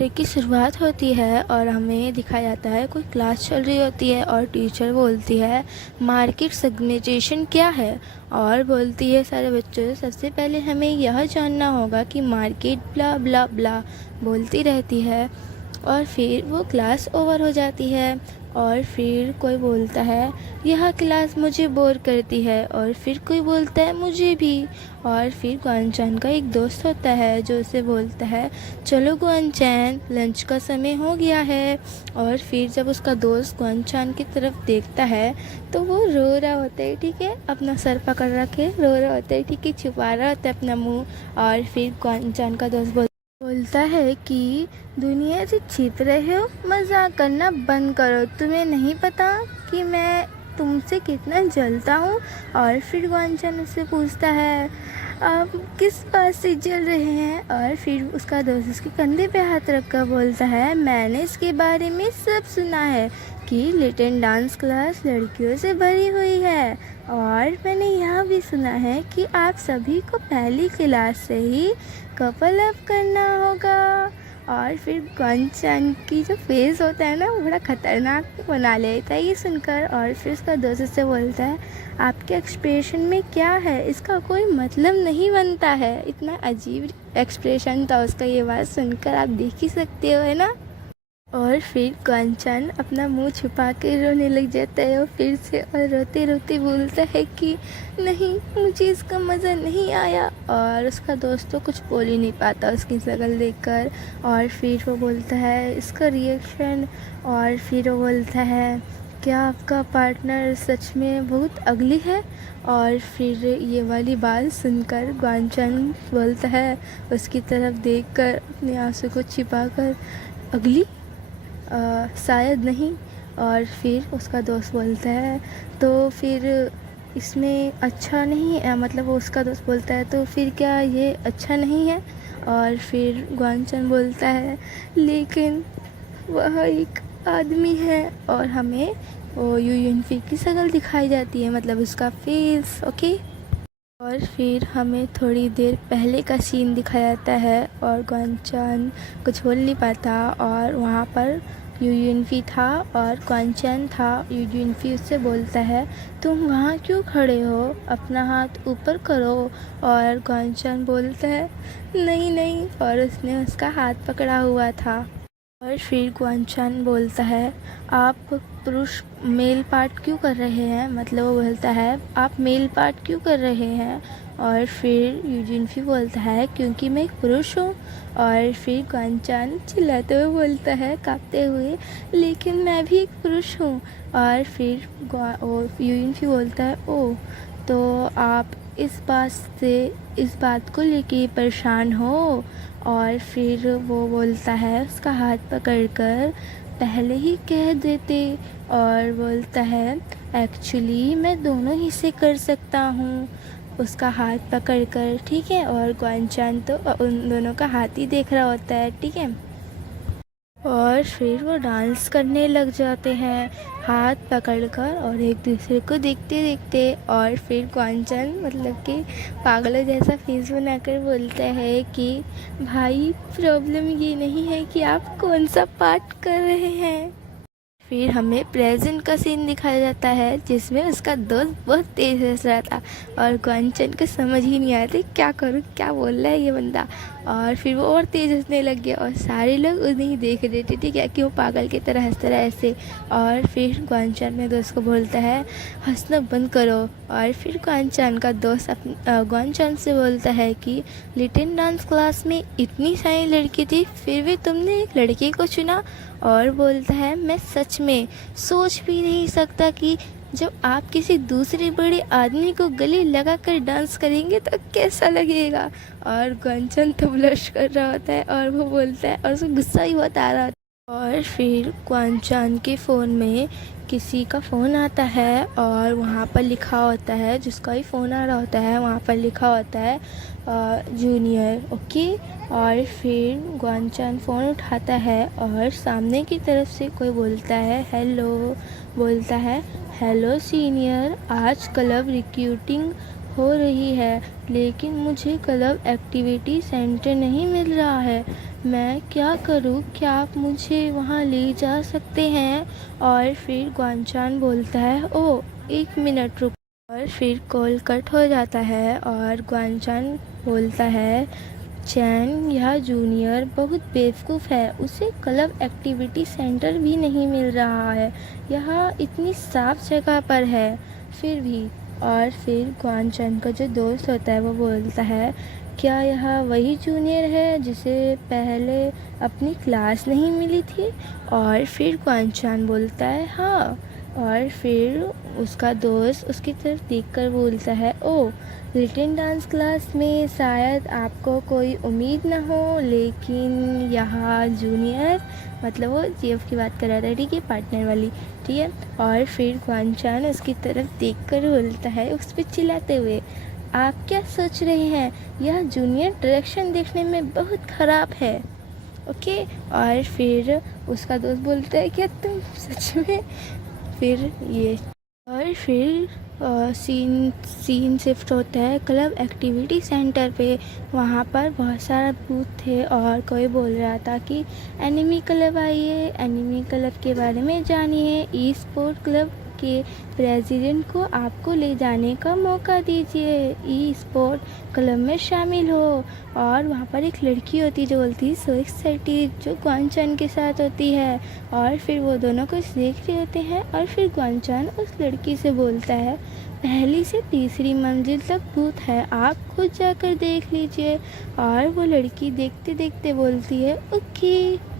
नाटक की शुरुआत होती है और हमें दिखाया जाता है कोई क्लास चल रही होती है और टीचर बोलती है मार्केट सेगमेंटेशन क्या है। और बोलती है सारे बच्चों सबसे पहले हमें यह जानना होगा कि मार्केट ब्ला ब्ला ब्ला बोलती रहती है। और फिर वो क्लास ओवर हो जाती है और फिर कोई बोलता है यह क्लास मुझे बोर करती है और फिर कोई बोलता है मुझे भी। और फिर गुआनचान का एक दोस्त होता है जो उसे बोलता है चलो गुआनचान लंच का समय हो गया है। और फिर जब उसका दोस्त गुआनचान की तरफ देखता है तो वो रो रहा होता है, ठीक है, अपना सर पकड़ रखे रो रहा होता है, ठीक है, छुपा रहा होता है अपना मुंह। और फिर गुआनचान का दोस्त बोलता है कि दुनिया से छिप रहे हो, मजाक करना बंद करो, तुम्हें नहीं पता कि मैं तुमसे कितना जलता हूँ। और फिर गुआनचान उससे पूछता है आप किस बात से जल रहे हैं। और फिर उसका दोस्त उसके कंधे पे हाथ रखकर बोलता है मैंने इसके बारे में सब सुना है कि लिटिल डांस क्लास लड़कियों से भरी हुई है और मैंने यह भी सुना है कि आप सभी को पहली क्लास से ही कपल अप करना होगा। और फिर गुआनचान की जो फेस होता है ना वो बड़ा खतरनाक बना लेता है ये सुनकर। और फिर उसका दोस्त उससे बोलता है आपके एक्सप्रेशन में क्या है, इसका कोई मतलब नहीं बनता है। इतना अजीब एक्सप्रेशन था उसका, ये बात सुनकर आप देख ही सकते हो, है ना। और फिर गुआनचान अपना मुंह छुपा के रोने लग जाता है और फिर से और रोते रोते बोलता है कि नहीं मुझे इसका मज़ा नहीं आया। और उसका दोस्त तो कुछ बोल ही नहीं पाता उसकी शक्ल देखकर। और फिर वो बोलता है इसका रिएक्शन। और फिर वो बोलता है क्या आपका पार्टनर सच में बहुत अगली है। और फिर ये वाली बात सुनकर गुआनचान बोलता है उसकी तरफ देखकर अपने आंसू को छिपाकर अगली शायद नहीं। और फिर उसका दोस्त बोलता है तो फिर इसमें अच्छा नहीं है, मतलब वो उसका दोस्त बोलता है तो फिर क्या ये अच्छा नहीं है। और फिर गुआनचान बोलता है लेकिन वह एक आदमी है। और हमें वो यू यूनफी की शक्ल दिखाई जाती है, मतलब उसका फेस, ओके। और फिर हमें थोड़ी देर पहले का सीन दिखाया जाता है और गुआनचान कुछ बोल नहीं पाता और वहाँ पर यू यूनफी था और गुआनचान था। यू यूनफी उससे बोलता है तुम वहाँ क्यों खड़े हो, अपना हाथ ऊपर करो। और गुआनचान बोलता है नहीं नहीं, और उसने उसका हाथ पकड़ा हुआ था। और फिर गुआनचान बोलता है आप पुरुष मेल पार्ट क्यों कर रहे हैं, मतलब वो बोलता है आप मेल पार्ट क्यों कर रहे हैं। और फिर यूजिनफी बोलता है क्योंकि मैं एक पुरुष हूँ। और फिर गुआनचान चिल्लाते हुए बोलता है कांपते हुए लेकिन मैं भी एक पुरुष हूँ। और फिर यूजिनफी बोलता है ओह तो आप इस बात को लेके परेशान हो। और फिर वो बोलता है उसका हाथ पकड़कर पहले ही कह देते। और बोलता है एक्चुअली मैं दोनों ही से कर सकता हूँ, उसका हाथ पकड़कर, ठीक है। और गुआनचान तो उन दोनों का हाथ ही देख रहा होता है, ठीक है। और फिर वो डांस करने लग जाते हैं हाथ पकड़कर और एक दूसरे को देखते देखते। और फिर गुआनचान मतलब कि पागलों जैसा फेस बनाकर बोलता है कि भाई प्रॉब्लम ये नहीं है कि आप कौन सा पार्ट कर रहे हैं। फिर हमें प्रेजेंट का सीन दिखाया जाता है जिसमें उसका दोस्त बहुत तेज हंस रहा था और गुआनचान को समझ ही नहीं आया था क्या करूँ, क्या बोल रहा है ये बंदा। और फिर वो और तेज हंसने लग गया और सारे लोग उन्हें ही देख रहे थे, ठीक है, कि वो पागल की तरह हंसता रहा ऐसे। और फिर गुआनचान अपने दोस्त को बोलता है हंसना बंद करो। और फिर गुआनचान का दोस्त गुआनचान से बोलता है कि लिटिल डांस क्लास में इतनी सारी लड़की थी फिर भी तुमने एक लड़की को चुना। और बोलता है मैं सच में सोच भी नहीं सकता कि जब आप किसी दूसरे बड़े आदमी को गले लगाकर डांस करेंगे तो कैसा लगेगा। और गुआनचान तो ब्लश कर रहा होता है और वो बोलता है और उसको गुस्सा ही बहुत आ रहा होता है। और फिर गुआनचान के फ़ोन में किसी का फ़ोन आता है और वहाँ पर लिखा होता है, जिसका भी फ़ोन आ रहा होता है वहाँ पर लिखा होता है जूनियर, ओके। और फिर गुआनचान फ़ोन उठाता है और सामने की तरफ से कोई बोलता है हेलो, बोलता है हेलो सीनियर, आज क्लब रिक्रूटिंग हो रही है लेकिन मुझे क्लब एक्टिविटी सेंटर नहीं मिल रहा है। मैं क्या करूँ, क्या आप मुझे वहाँ ले जा सकते हैं? और फिर ग्वानचान बोलता है, ओह 1 मिनट रुक। और फिर कॉल कट हो जाता है और ग्वानचान बोलता है, चैन यह जूनियर बहुत बेवकूफ़ है, उसे क्लब एक्टिविटी सेंटर भी नहीं मिल रहा है, यह इतनी साफ जगह पर है फिर भी। और फिर ग्वानचान का जो दोस्त होता है वो बोलता है, क्या यह वही जूनियर है जिसे पहले अपनी क्लास नहीं मिली थी? और फिर ग्वानचान बोलता है, हाँ। और फिर उसका दोस्त उसकी तरफ देखकर बोलता है, ओह रिटन डांस क्लास में शायद आपको कोई उम्मीद न हो, लेकिन यहाँ जूनियर, मतलब वो जीएफ की बात कर रहा था, ठीक है, पार्टनर वाली, ठीक है। और फिर ग्वानचान उसकी तरफ देखकर बोलता है उस पर चिल्लाते हुए, आप क्या सोच रहे हैं, यह जूनियर डायरेक्शन देखने में बहुत ख़राब है, ओके। और फिर उसका दोस्त बोलता है, क्या तुम सच में? फिर ये और फिर सीन सीन शिफ्ट होता है क्लब एक्टिविटी सेंटर पे। वहाँ पर बहुत सारा बूथ थे और कोई बोल रहा था कि एनिमी क्लब आइए, एनिमी क्लब के बारे में जानिए, ई स्पोर्ट क्लब के प्रेसिडेंट को आपको ले जाने का मौका दीजिए, ई स्पोर्ट क्लब में शामिल हो। और वहाँ पर एक लड़की होती जो बोलती है सो एक्साइटेड, जो ग्वानचान के साथ होती है। और फिर वो दोनों कुछ देख रहे होते हैं और फिर ग्वानचान उस लड़की से बोलता है, पहली से तीसरी मंजिल तक बूथ है, आप खुद जाकर देख लीजिए। और वो लड़की देखते देखते बोलती है, ओके।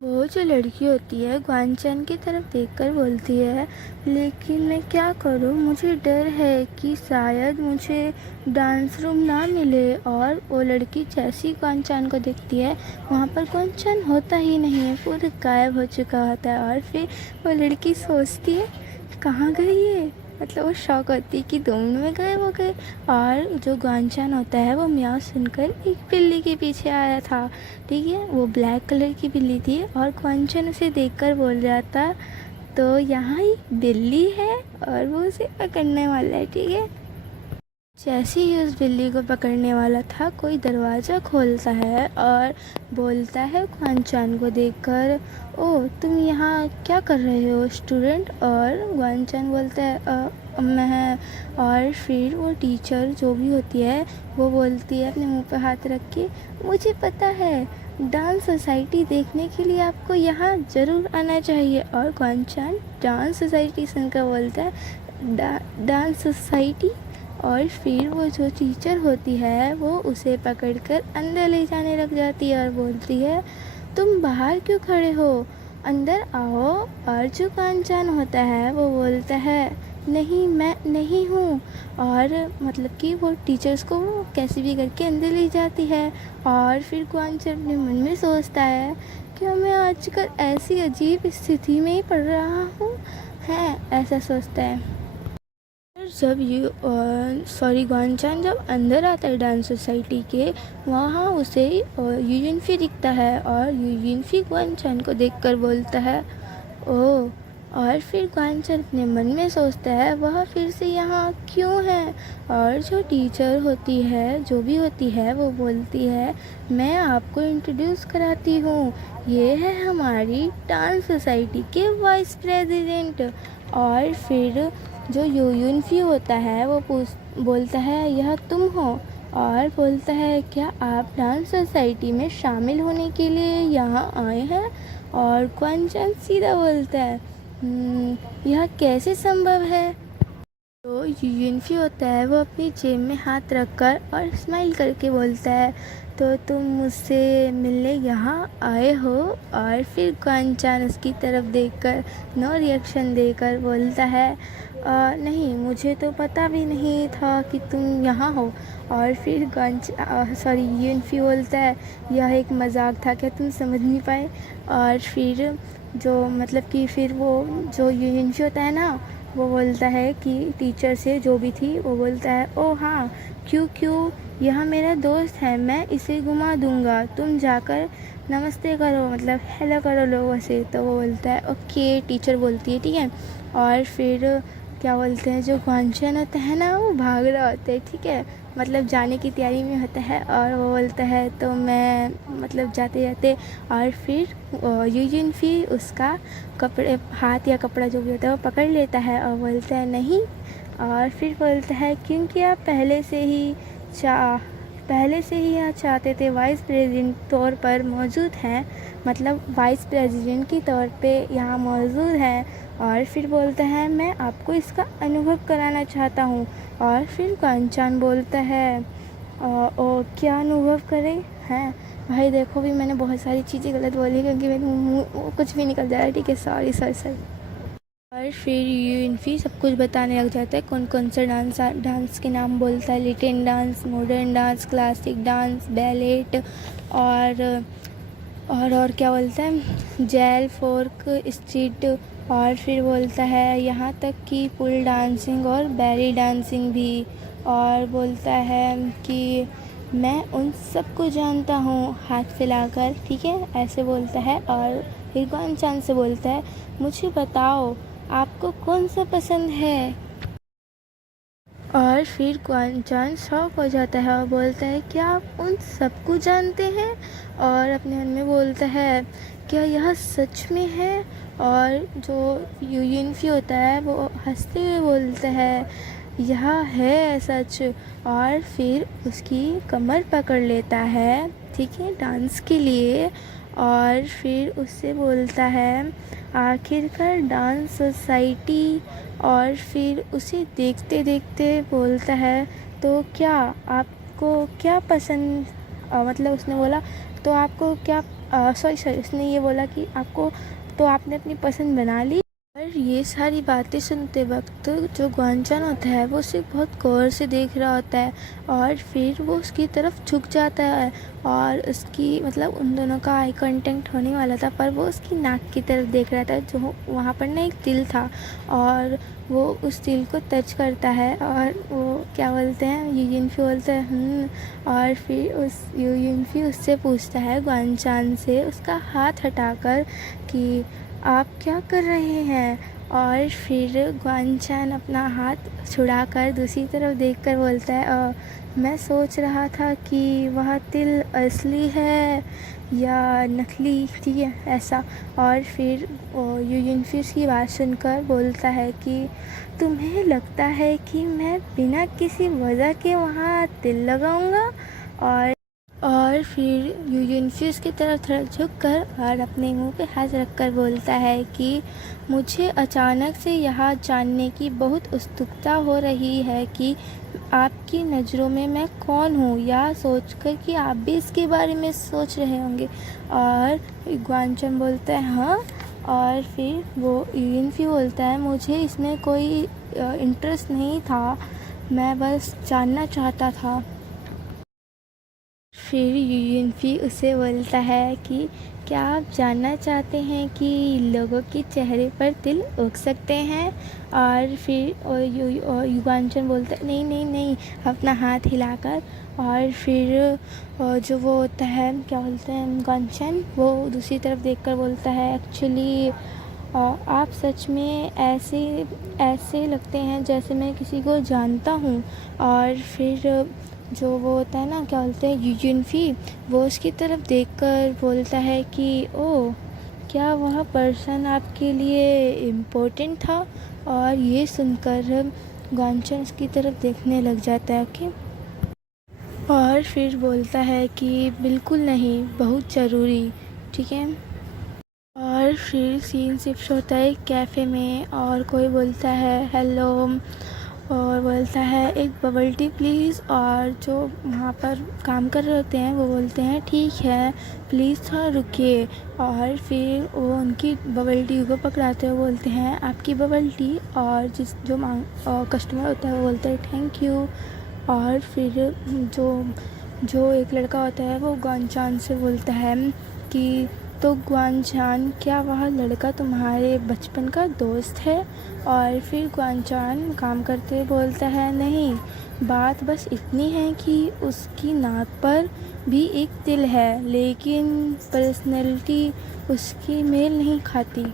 वो जो लड़की होती है ग्वानचान की तरफ देखकर बोलती है, लेकिन मैं क्या करूं, मुझे डर है कि शायद मुझे डांस रूम ना मिले। और वो लड़की जैसी ग्वानचान को देखती है वहाँ पर ग्वानचान होता ही नहीं है, पूरा गायब हो चुका होता है। और फिर वो लड़की सोचती है कहाँ गई ये, मतलब वो शौक होती है कि 2 मिनट में गायब हो गए। और जो ग्वानचान होता है वो म्याऊं सुनकर एक बिल्ली के पीछे आया था, ठीक है, वो ब्लैक कलर की बिल्ली थी। और ग्वानचान उसे देखकर बोल रहा था, तो यहाँ एक बिल्ली है और वो उसे पकड़ने वाला है, ठीक है। जैसे ही उस बिल्ली को पकड़ने वाला था, कोई दरवाज़ा खोलता है और बोलता है ग्वानचान को देखकर, ओह तुम यहाँ क्या कर रहे हो स्टूडेंट? और ग्वानचान बोलता है, मैं। और फिर वो टीचर जो भी होती है वो बोलती है अपने मुंह पे हाथ रख के, मुझे पता है, डांस सोसाइटी देखने के लिए आपको यहाँ ज़रूर आना चाहिए। और ग्वानचान डांस सोसाइटी सुनकर बोलता है, डांस सोसाइटी? और फिर वो जो टीचर होती है वो उसे पकड़कर अंदर ले जाने लग जाती है और बोलती है, तुम बाहर क्यों खड़े हो, अंदर आओ। और जो ग्वानचान होता है वो बोलता है, नहीं मैं नहीं हूँ। और मतलब कि वो टीचर्स को कैसे भी करके अंदर ले जाती है। और फिर ग्वानचान अपने मन में सोचता है, क्या मैं आजकल ऐसी अजीब स्थिति में ही पड़ रहा हूँ, है ऐसा सोचता है। जब ग्वानचान जब अंदर आता है डांस सोसाइटी के, वहाँ उसे यूजिनफी दिखता है और यूजिनफी ग्वानचान को देखकर बोलता है, ओह। और फिर ग्वानचान अपने मन में सोचता है, वह फिर से यहाँ क्यों है? और जो टीचर होती है, जो भी होती है, वो बोलती है, मैं आपको इंट्रोड्यूस कराती हूँ, ये है हमारी डांस सोसाइटी के वाइस प्रेसिडेंट। और फिर जो यूयुनफी होता है वो बोलता है, यह तुम हो? और बोलता है, क्या आप डांस सोसाइटी में शामिल होने के लिए यहाँ आए हैं? और ग्वानचान सीधा बोलता है, यह कैसे संभव है? तो यूएनफी होता है वो अपनी जेब में हाथ रखकर और स्माइल करके बोलता है, तो तुम मुझसे मिलने यहाँ आए हो? और फिर ग्वानचान उसकी तरफ देखकर नो रिएक्शन देकर बोलता है, नहीं, मुझे तो पता भी नहीं था कि तुम यहाँ हो। और फिर यूएनफी बोलता है, यह एक मजाक था, क्या तुम समझ नहीं पाए? और फिर जो मतलब कि फिर वो जो यूएनफी होता है ना, वो बोलता है कि टीचर से, जो भी थी, वो बोलता है, ओ हाँ, क्यों, यह मेरा दोस्त है, मैं इसे घुमा दूंगा, तुम जाकर नमस्ते करो, मतलब हेलो करो लोगों से। तो वो बोलता है, ओके, टीचर बोलती है, ठीक है। और फिर क्या बोलते हैं, जो ग्वानचान होता है ना वो भाग रहा होता है, ठीक है, मतलब जाने की तैयारी में होता है। और वो बोलता है तो मैं मतलब जाते जाते, और फिर यू युनफी उसका कपड़े हाथ या कपड़ा जो भी होता है वो पकड़ लेता है और बोलता है नहीं। और फिर बोलता है क्योंकि आप पहले से ही यहाँ चाहते थे, वाइस प्रेसिडेंट तौर पर मौजूद हैं, मतलब वाइस प्रेसिडेंट के तौर पे यहाँ मौजूद हैं। और फिर बोलता है मैं आपको इसका अनुभव कराना चाहता हूँ। और फिर ग्वानचान बोलता है ओ क्या अनुभव करें हैं भाई। देखो भी मैंने बहुत सारी चीज़ें गलत बोली क्योंकि मेरे मुँह कुछ भी निकल जा रहा है, ठीक है, सॉरी सॉरी सॉरी। और फिर यूनफी सब कुछ बताने लग जाता है, कौन कौन सा डांस के नाम बोलता है, little dance, modern dance, classic dance, ballot, और क्या बोलता है, जैल, फोर्क, स्ट्रीट। और फिर बोलता है यहाँ तक कि पुल डांसिंग और बैली डांसिंग भी। और बोलता है कि मैं उन सब को जानता हूँ, हाथ फैलाकर, ठीक है, ऐसे बोलता है। और फिर ग्वानचान से बोलता है मुझे बताओ आपको कौन सा पसंद है। और फिर ग्वानचान शॉक हो जाता है और बोलता है क्या आप उन सबको जानते हैं। और अपने मन में बोलता है क्या यह सच में है। और जो यू युनफी होता है वो हंसते हुए बोलता है यह है सच। और फिर उसकी कमर पकड़ लेता है, ठीक है, डांस के लिए। और फिर उससे बोलता है आखिरकार डांस सोसाइटी। और फिर उसे देखते देखते बोलता है तो क्या आपको क्या पसंद, मतलब उसने बोला तो आपको क्या, सॉरी उसने ये बोला कि आपको, तो आपने अपनी पसंद बना ली। और ये सारी बातें सुनते वक्त जो ग्वानचान होता है वो उसे बहुत गौर से देख रहा होता है। और फिर वो उसकी तरफ झुक जाता है और उसकी मतलब उन दोनों का आई कांटेक्ट होने वाला था, पर वो उसकी नाक की तरफ देख रहा था, जो वहाँ पर ना एक तिल था। और वो उस तिल को टच करता है और वो क्या बोलते हैं, यू युनफी बोलते हैं। और फिर उस यू युनफी उससे पूछता है ग्वानचान से उसका हाथ हटाकर कि आप क्या कर रहे हैं। और फिर ग्वानचान अपना हाथ छुड़ाकर दूसरी तरफ देखकर बोलता है मैं सोच रहा था कि वह तिल असली है या नकली, ठीक है, ऐसा। और फिर यू युनफी की बात सुनकर बोलता है कि तुम्हें लगता है कि मैं बिना किसी वजह के वहाँ तिल लगाऊंगा। और फिर यू युनफी उसकी तरफ थोड़ा झुक कर और अपने मुंह पे हाथ रखकर बोलता है कि मुझे अचानक से यह जानने की बहुत उत्सुकता हो रही है कि आपकी नज़रों में मैं कौन हूँ, या सोचकर कि आप भी इसके बारे में सोच रहे होंगे। और ग्वानचान बोलता है हाँ। और फिर वो यू युनफी बोलता है मुझे इसमें कोई इंटरेस्ट नहीं था, मैं बस जानना चाहता था। फिर यू युनफी उसे बोलता है कि क्या आप जानना चाहते हैं कि लोगों के चेहरे पर तिल उग सकते हैं। और फिर ग्वानचान बोलता है नहीं नहीं नहीं, अपना हाथ हिलाकर। और फिर जो वो होता है क्या बोलते हैं, ग्वानचान वो दूसरी तरफ देखकर बोलता है एक्चुअली आप सच में ऐसे लगते हैं जैसे मैं किसी को जानता हूँ। और फिर जो वो होता है ना क्या बोलते हैं, यू युनफी वो उसकी तरफ देखकर बोलता है कि ओ क्या वह पर्सन आपके लिए इम्पोर्टेंट था। और ये सुनकर ग्वानचान उसकी तरफ देखने लग जाता है, ओके। और फिर बोलता है कि बिल्कुल नहीं, बहुत ज़रूरी, ठीक है। और फिर सीन शिफ्ट होता है कैफ़े में और कोई बोलता है हेलो और बोलता है एक बबल टी प्लीज़। और जो वहाँ पर काम कर रहे होते हैं वो बोलते हैं ठीक है प्लीज़ थोड़ा रुकिए। और फिर वो उनकी बबल टी को पकड़ाते हुए बोलते हैं आपकी बबल टी। और जो कस्टमर होता है वो बोलता है थैंक यू। और फिर जो एक लड़का होता है वो ग्वानचान से बोलता है कि तो ग्वानचान क्या वह लड़का तुम्हारे बचपन का दोस्त है। और फिर ग्वानचान काम करते बोलता है नहीं, बात बस इतनी है कि उसकी नाक पर भी एक तिल है लेकिन पर्सनैलिटी उसकी मेल नहीं खाती।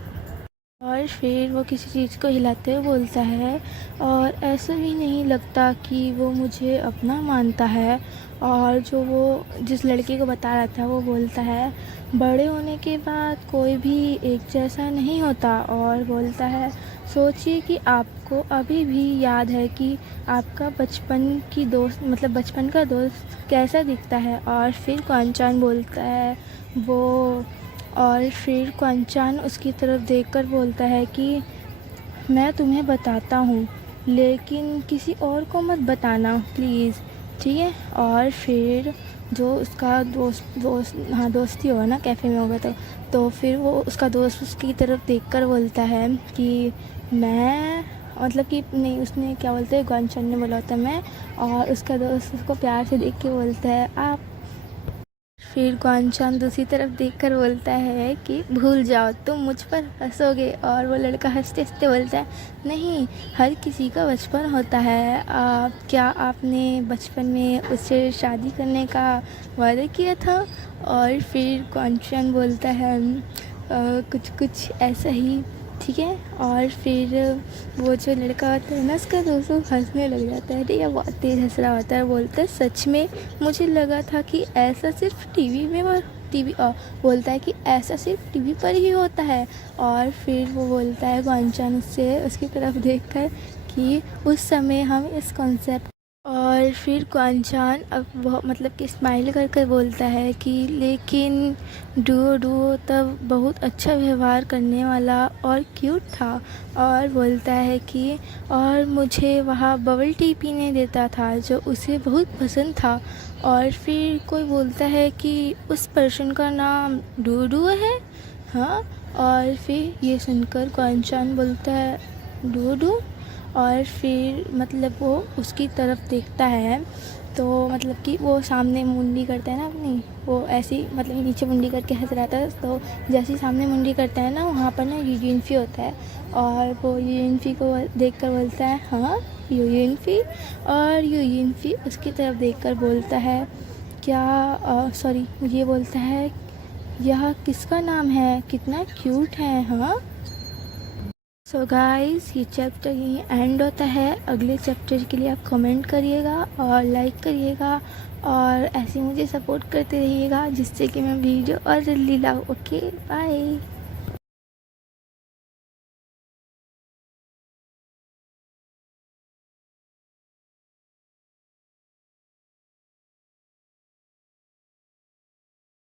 और फिर वो किसी चीज़ को हिलाते हुए बोलता है, और ऐसा भी नहीं लगता कि वो मुझे अपना मानता है। और जो वो जिस लड़के को बता रहा था वो बोलता है, बड़े होने के बाद कोई भी एक जैसा नहीं होता। और बोलता है, सोचिए कि आपको अभी भी याद है कि आपका बचपन की दोस्त मतलब बचपन का दोस्त कैसा दिखता है। और फिर कांचान बोलता है वो और फिर कांचान उसकी तरफ देखकर बोलता है कि मैं तुम्हें बताता हूँ, लेकिन किसी और को मत बताना प्लीज़, ठीक है। और फिर जो उसका दोस्ती होगा ना, कैफ़े में होगा तो फिर वो उसका दोस्त उसकी तरफ देखकर बोलता है कि मैं मतलब कि नहीं, उसने क्या बोलते हैं, कांचन ने बोला होता है मैं। और उसका दोस्त उसको प्यार से देख के बोलता है आप। फिर कांचन दूसरी तरफ देखकर बोलता है कि भूल जाओ, तुम मुझ पर हंसोगे। और वो लड़का हंसते हंसते बोलता है, नहीं, हर किसी का बचपन होता है। क्या आपने बचपन में उससे शादी करने का वादा किया था? और फिर कांचन बोलता है कुछ कुछ ऐसा ही, ठीक है। और फिर वो जो लड़का होता है ना, उसका दोस्त हंसने लग जाता है, ठीक है, बहुत तेज़ हंस रहा होता है। बोलता है, सच में मुझे लगा था कि ऐसा सिर्फ टीवी में बोलता है कि ऐसा सिर्फ टीवी पर ही होता है। और फिर वो बोलता है कांचन उससे उसकी तरफ देखकर कि उस समय हम इस कॉन्सेप्ट। और फिर कांचन अब वो मतलब कि स्माइल कर कर बोलता है कि लेकिन डुओ तब बहुत अच्छा व्यवहार करने वाला और क्यूट था। और बोलता है कि और मुझे वहाँ बबल टी पीने देता था जो उसे बहुत पसंद था। और फिर कोई बोलता है कि उस पर्सन का नाम डूडू है, हाँ। और फिर ये सुनकर कांचन बोलता है डूडू। और फिर मतलब वो उसकी तरफ देखता है तो मतलब कि वो सामने मुंडी करता है ना अपनी, वो ऐसी मतलब नीचे मुंडी करके हंस रहा था। तो जैसे ही सामने मुंडी करता है ना, वहाँ पर ना यूएनफी होता है। और वो यूएनफी को देखकर बोलता है, हाँ यूएनफी। और यूएनफी उसकी तरफ देखकर बोलता है, क्या सॉरी ये बोलता है, यह किसका नाम है, कितना क्यूट है, हाँ। सो गाइस, ये चैप्टर यहीं एंड होता है। अगले चैप्टर के लिए आप कमेंट करिएगा और लाइक करिएगा और ऐसे मुझे सपोर्ट करते रहिएगा, जिससे कि मैं वीडियो और जल्दी लाऊँ। Okay, bye.